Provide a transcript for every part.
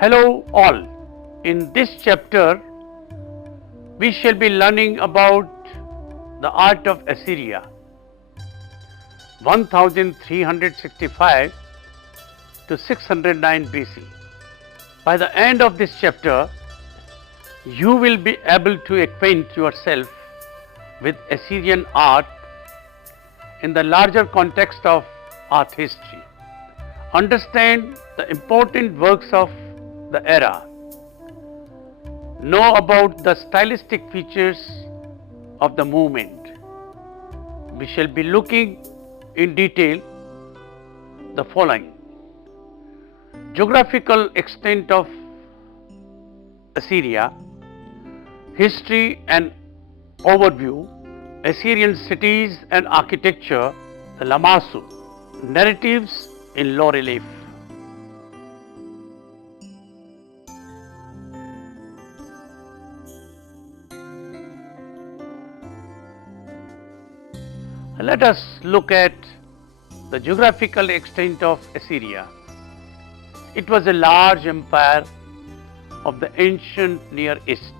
Hello all. In this chapter we shall be learning about the art of Assyria 1365 to 609 BC. By the end of this chapter you will be able to acquaint yourself with Assyrian art in the larger context of art history. Understand the important works of the era. Know about the stylistic features of the movement. We shall be looking in detail the following: geographical extent of Assyria, history and overview, Assyrian cities and architecture, the Lamassu, narratives in low relief. Let us look at the geographical extent of Assyria. It was a large empire of the ancient Near East,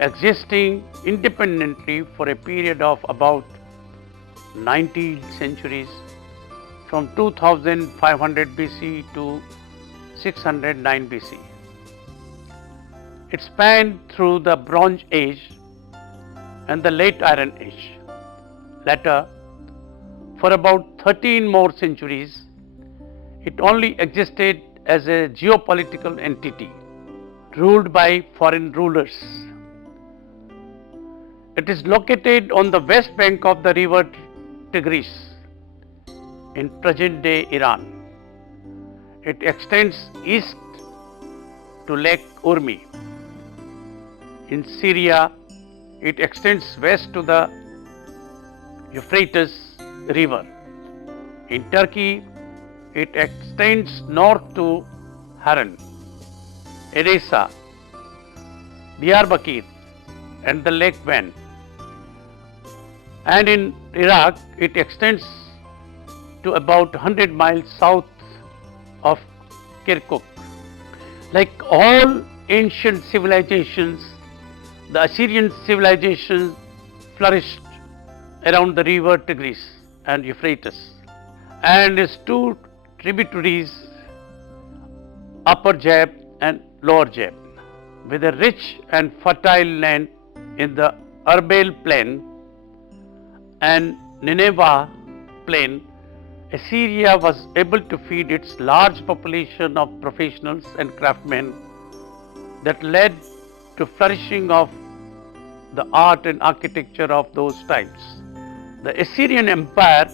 existing independently for a period of about 19 centuries, from 2500 BC to 609 BC. It spanned through the Bronze Age and the Late Iron Age. Later, for about 13 more centuries, it only existed as a geopolitical entity ruled by foreign rulers. It is located on the west bank of the river Tigris in present-day Iran. It extends east to Lake Urmi. In Syria, it extends west to the Euphrates River. In Turkey, it extends north to Haran, Edessa, Diyarbakir and the Lake Van. And in Iraq, it extends to about 100 miles south of Kirkuk. Like all ancient civilizations, the Assyrian civilization flourished around the river Tigris and Euphrates and its two tributaries, Upper Jab and Lower Jab, with a rich and fertile land in the Arbil plain and Nineveh plain. Assyria was able to feed its large population of professionals and craftsmen that led to flourishing of the art and architecture of those times. The Assyrian Empire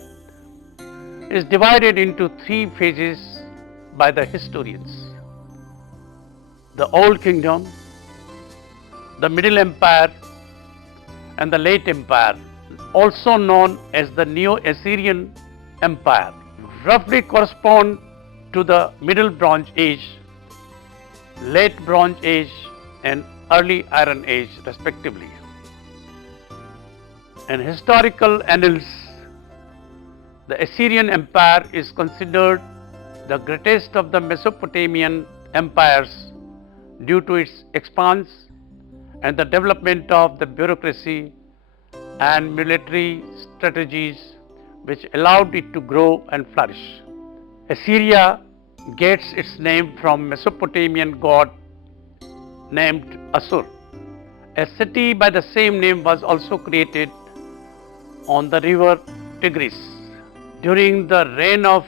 is divided into three phases by the historians: the Old Kingdom, the Middle Empire and the Late Empire, also known as the Neo-Assyrian Empire, roughly correspond to the Middle Bronze Age, Late Bronze Age and Early Iron Age respectively. In historical annals, the Assyrian Empire is considered the greatest of the Mesopotamian empires due to its expanse and the development of the bureaucracy and military strategies which allowed it to grow and flourish. Assyria gets its name from Mesopotamian god named Assur. A city by the same name was also created on the river Tigris during the reign of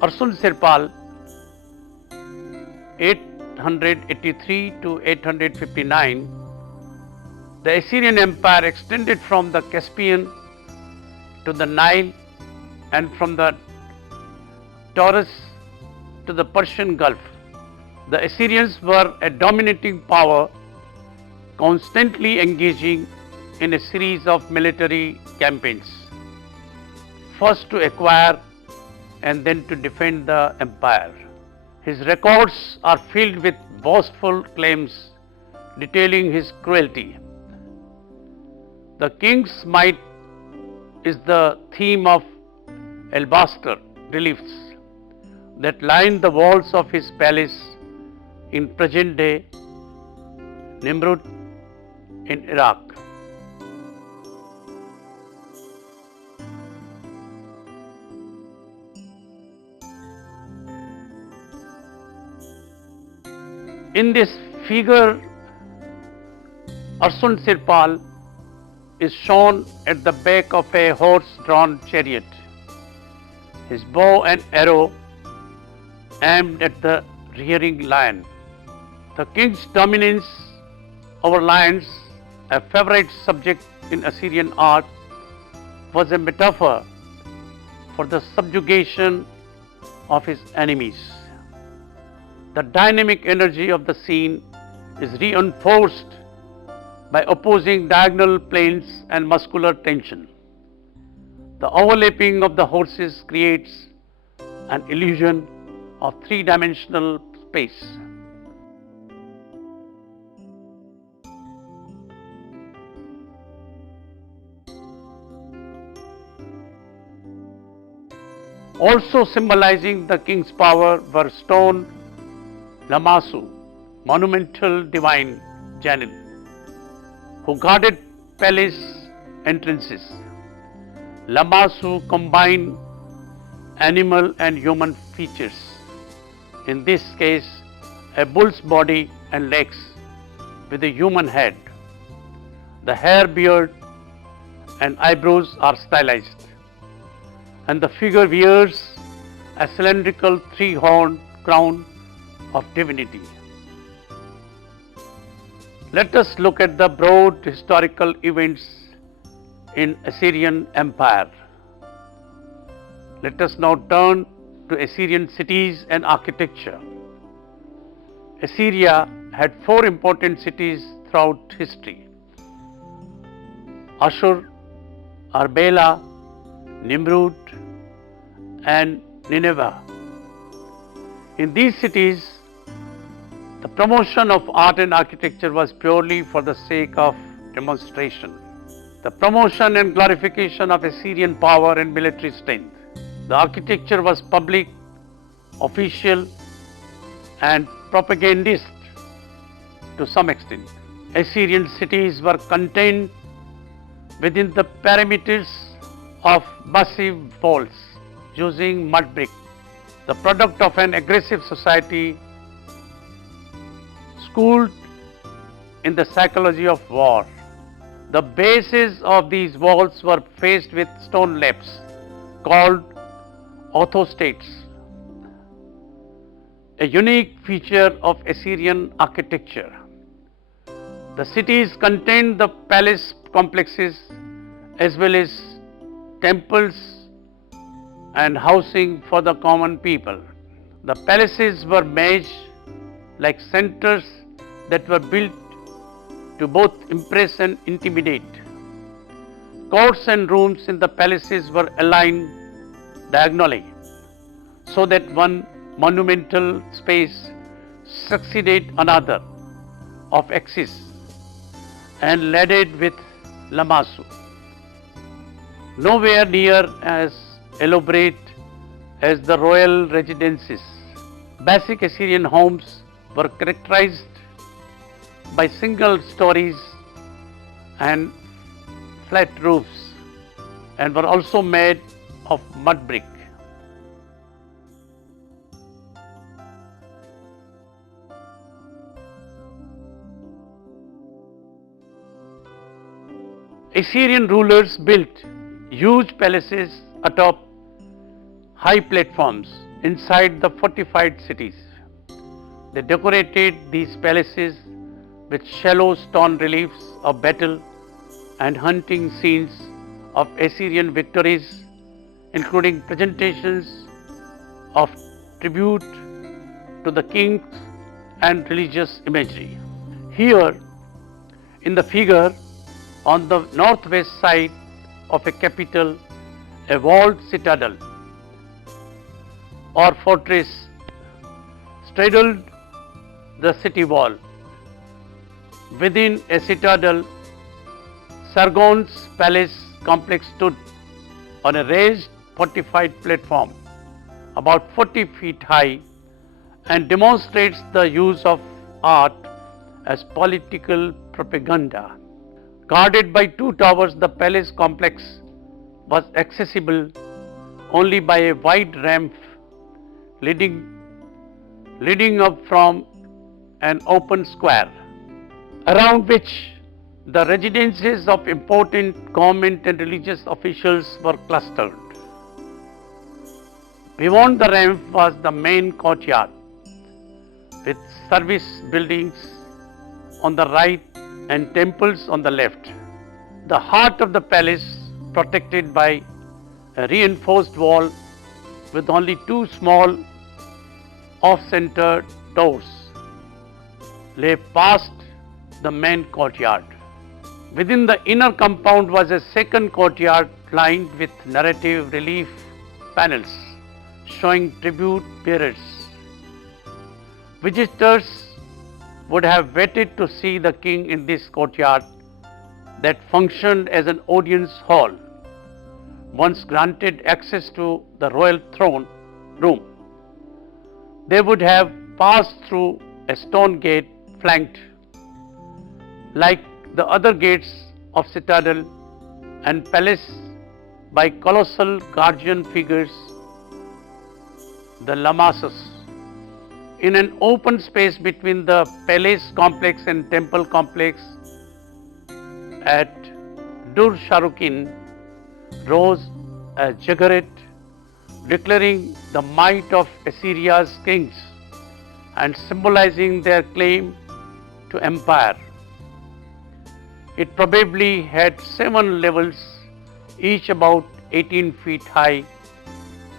Ursunsirpal 883 to 859. The Assyrian Empire extended from the Caspian to the Nile and from the Taurus to the Persian Gulf. The Assyrians were a dominating power, constantly engaging in a series of military campaigns, first to acquire and then to defend the empire. His records are filled with boastful claims detailing his cruelty. The king's might is the theme of alabaster reliefs, that lined the walls of his palace in present day Nimrud in Iraq. In this figure, Arsun Sirpal is shown at the back of a horse-drawn chariot, his bow and arrow aimed at the rearing lion. The king's dominance over lions, a favorite subject in Assyrian art, was a metaphor for the subjugation of his enemies. The dynamic energy of the scene is reinforced by opposing diagonal planes and muscular tension. The overlapping of the horses creates an illusion of three-dimensional space. Also symbolizing the king's power were stone Lamassu, monumental divine Janil, who guarded palace entrances. Lamassu combine animal and human features. In this case, a bull's body and legs with a human head. The hair, beard and eyebrows are stylized, and the figure wears a cylindrical three-horned crown of divinity. Let us look at the broad historical events in Assyrian Empire. Let us now turn to Assyrian cities and architecture. Assyria had four important cities throughout history: Ashur, Arbela, Nimrud and Nineveh. In these cities, the promotion of art and architecture was purely for the sake of demonstration. The promotion and glorification of Assyrian power and military strength. The architecture was public, official and propagandist to some extent. Assyrian cities were contained within the perimeters of massive walls using mud brick, the product of an aggressive society schooled in the psychology of war. The bases of these walls were faced with stone laps called orthostates, a unique feature of Assyrian architecture. The cities contained the palace complexes as well as temples and housing for the common people. The palaces were made like centers that were built to both impress and intimidate. Courts and rooms in the palaces were aligned diagonally so that one monumental space succeeded another of axis and leaded with Lamassu. Nowhere near as elaborate as the royal residences. Basic Assyrian homes were characterized by single stories and flat roofs and were also made of mud brick. Assyrian rulers built huge palaces atop high platforms inside the fortified cities. They decorated these palaces with shallow stone reliefs of battle and hunting scenes of Assyrian victories, including presentations of tribute to the kings and religious imagery. Here, in the figure, on the northwest side of a capital, a walled citadel or fortress straddled the city wall. Within a citadel, Sargon's palace complex stood on a raised fortified platform about 40 feet high, and demonstrates the use of art as political propaganda. Guarded by two towers, the palace complex was accessible only by a wide ramp leading up from an open square, around which the residences of important government and religious officials were clustered. Beyond the ramp was the main courtyard, with service buildings on the right and temples on the left. The heart of the palace, protected by a reinforced wall with only two small off-center doors, lay past the main courtyard. Within the inner compound was a second courtyard lined with narrative relief panels showing tribute bearers. Visitors would have waited to see the king in this courtyard that functioned as an audience hall, once granted access to the royal throne room. They would have passed through a stone gate flanked, like the other gates of citadel and palace, by colossal guardian figures, the Lamassus. In an open space between the palace complex and temple complex at Dur Sharukin rose a ziggurat declaring the might of Assyria's kings and symbolizing their claim to empire. It probably had 7 levels, each about 18 feet high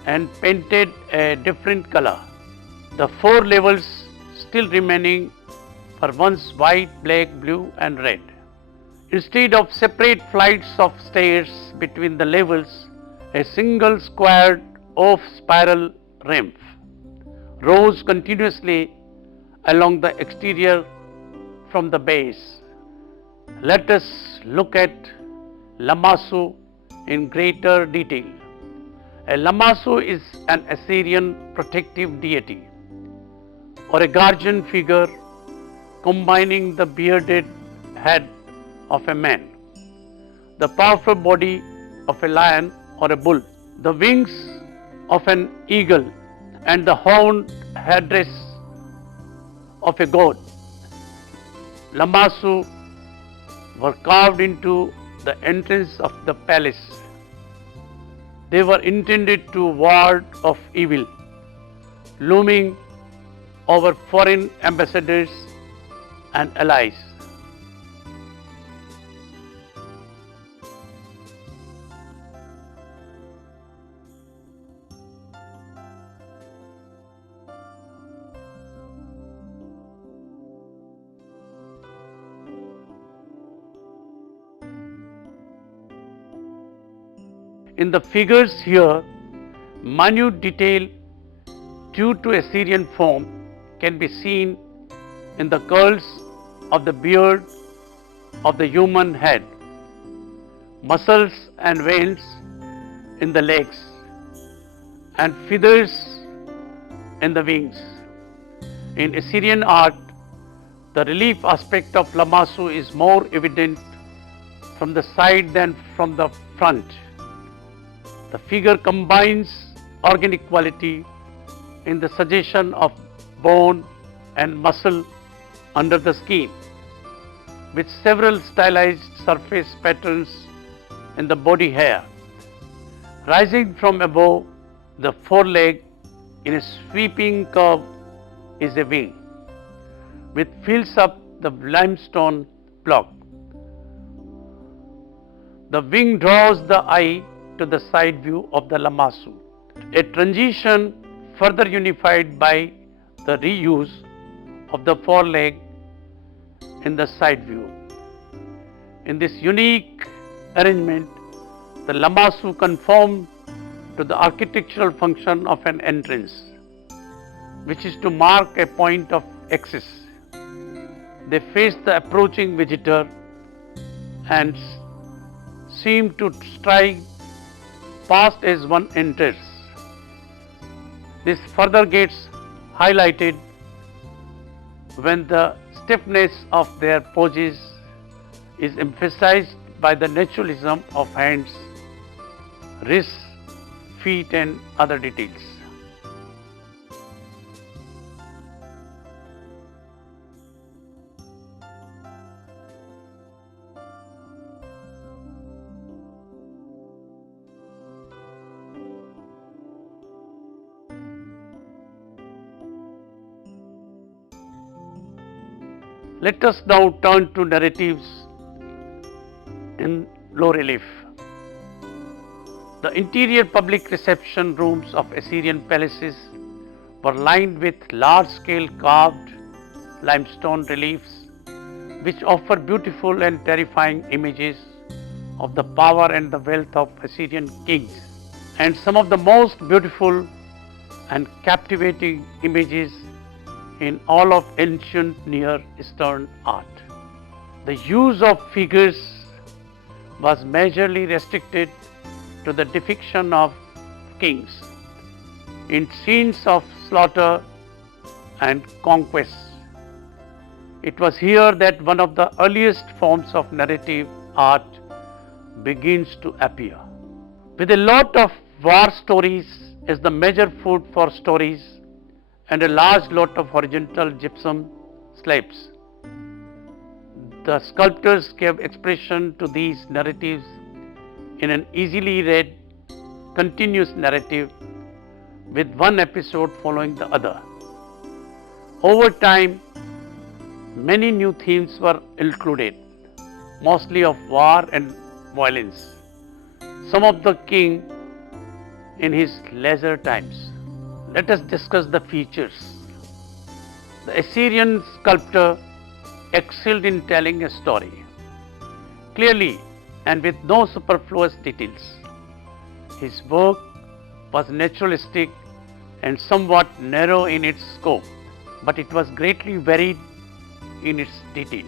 and painted a different color. The 4 levels still remaining were once white, black, blue and red. Instead of separate flights of stairs between the levels, a single squared off spiral ramp rose continuously along the exterior from the base. Let us look at Lamassu in greater detail. A Lamassu is an Assyrian protective deity or a guardian figure combining the bearded head of a man, the powerful body of a lion or a bull, the wings of an eagle and the horned headdress of a goat. Lamassu were carved into the entrance of the palace. They were intended to ward off evil, looming over foreign ambassadors and allies. In the figures here, minute detail due to Assyrian form can be seen in the curls of the beard of the human head, muscles and veins in the legs, and feathers in the wings. In Assyrian art, the relief aspect of Lamassu is more evident from the side than from the front. The figure combines organic quality in the suggestion of bone and muscle under the skin, with several stylized surface patterns in the body hair. Rising from above the foreleg in a sweeping curve is a wing, which fills up the limestone block. The wing draws the eye to the side view of the Lamassu, a transition further unified by the reuse of the foreleg in the side view. In this unique arrangement, the Lamassu conform to the architectural function of an entrance, which is to mark a point of access. They face the approaching visitor and seem to stride past as one enters. This further gets highlighted when the stiffness of their poses is emphasized by the naturalism of hands, wrists, feet and other details. Let us now turn to narratives in low relief. The interior public reception rooms of Assyrian palaces were lined with large-scale carved limestone reliefs which offer beautiful and terrifying images of the power and the wealth of Assyrian kings, and some of the most beautiful and captivating images in all of ancient Near Eastern art. The use of figures was majorly restricted to the depiction of kings in scenes of slaughter and conquest. It was here that one of the earliest forms of narrative art begins to appear. With a lot of war stories as the major food for stories and a large lot of horizontal gypsum slabs, the sculptors gave expression to these narratives in an easily read, continuous narrative with one episode following the other. Over time, many new themes were included, mostly of war and violence. Some of the king in his leisure times. Let us discuss the features. The Assyrian sculptor excelled in telling a story clearly and with no superfluous details. His work was naturalistic and somewhat narrow in its scope, but it was greatly varied in its detail.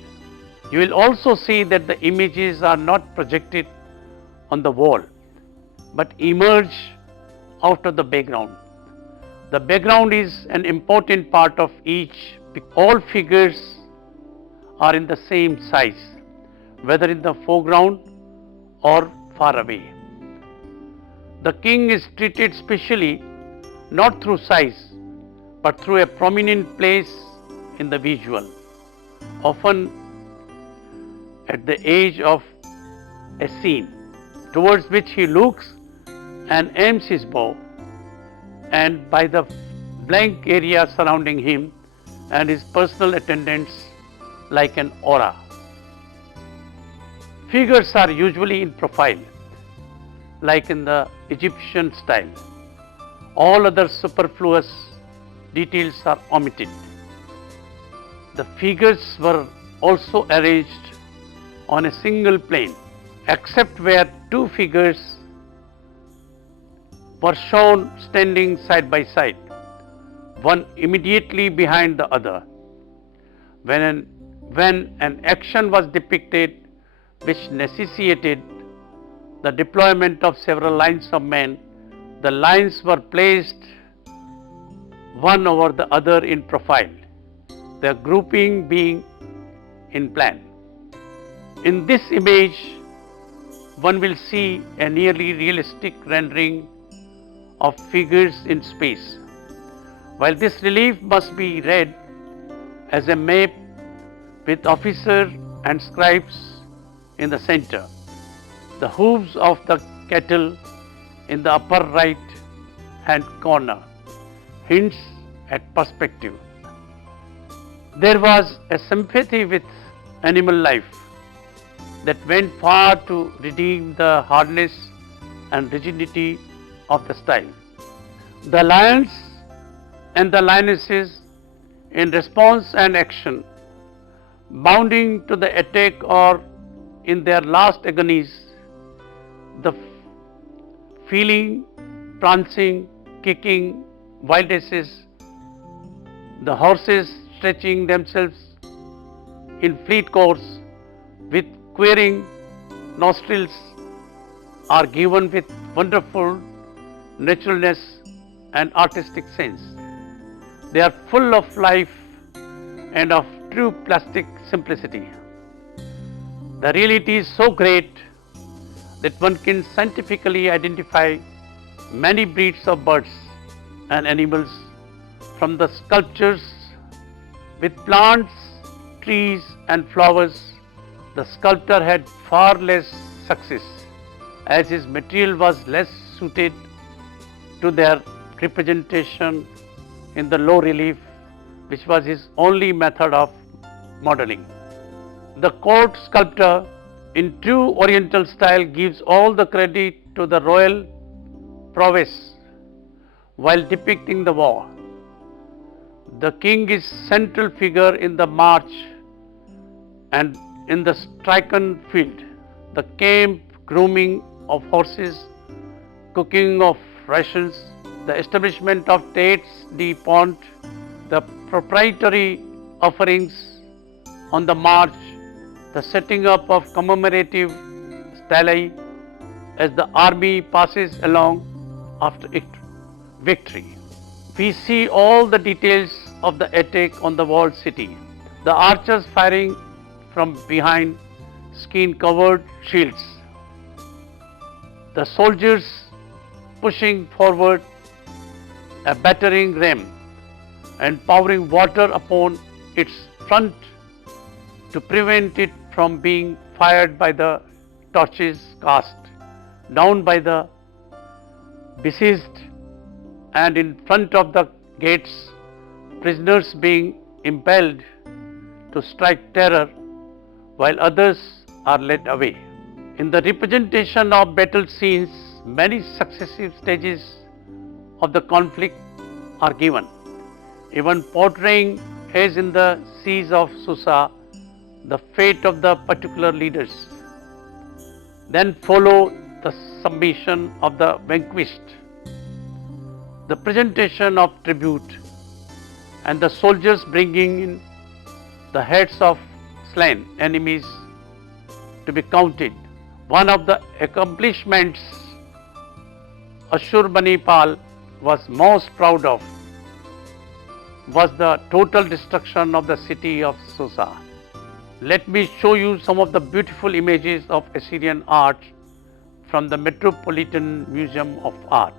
You will also see that the images are not projected on the wall, but emerge out of the background. The background is an important part of each. All figures are in the same size, whether in the foreground or far away. The king is treated specially not through size, but through a prominent place in the visual, often at the edge of a scene, towards which he looks and aims his bow, and by the blank area surrounding him and his personal attendants like an aura. Figures are usually in profile, like in the Egyptian style. All other superfluous details are omitted. The figures were also arranged on a single plane, except where two figures were shown standing side by side, one immediately behind the other. When an action was depicted which necessitated the deployment of several lines of men, the lines were placed one over the other in profile, their grouping being in plan. In this image, one will see a nearly realistic rendering of figures in space. While this relief must be read as a map with officer and scribes in the center, the hooves of the cattle in the upper right hand corner hints at perspective. There was a sympathy with animal life that went far to redeem the hardness and rigidity of the style. The lions and the lionesses, in response and action, bounding to the attack or in their last agonies, the feeling, prancing, kicking, wildnesses, the horses stretching themselves in fleet course with quivering nostrils are given with wonderful naturalness and artistic sense. They are full of life and of true plastic simplicity. The reality is so great that one can scientifically identify many breeds of birds and animals from the sculptures. With plants, trees and flowers, the sculptor had far less success, as his material was less suited to their representation in the low relief, which was his only method of modeling. The court sculptor, in true Oriental style, gives all the credit to the royal prowess while depicting the war. The king is central figure in the march and in the stricken field. The camp, grooming of horses, cooking of rations, the establishment of tentes de pont, the proprietary offerings on the march, the setting up of commemorative stelae as the army passes along after victory. We see all the details of the attack on the walled city. The archers firing from behind skin-covered shields. The soldiers pushing forward a battering ram and pouring water upon its front to prevent it from being fired by the torches cast down by the besieged, and in front of the gates, prisoners being impelled to strike terror while others are led away. In the representation of battle scenes, many successive stages of the conflict are given, even portraying, as in the siege of Susa, the fate of the particular leaders. Then follow the submission of the vanquished, the presentation of tribute, and the soldiers bringing in the heads of slain enemies to be counted. One of the accomplishments Ashurbanipal was most proud of was the total destruction of the city of Susa. Let me show you some of the beautiful images of Assyrian art from the Metropolitan Museum of Art.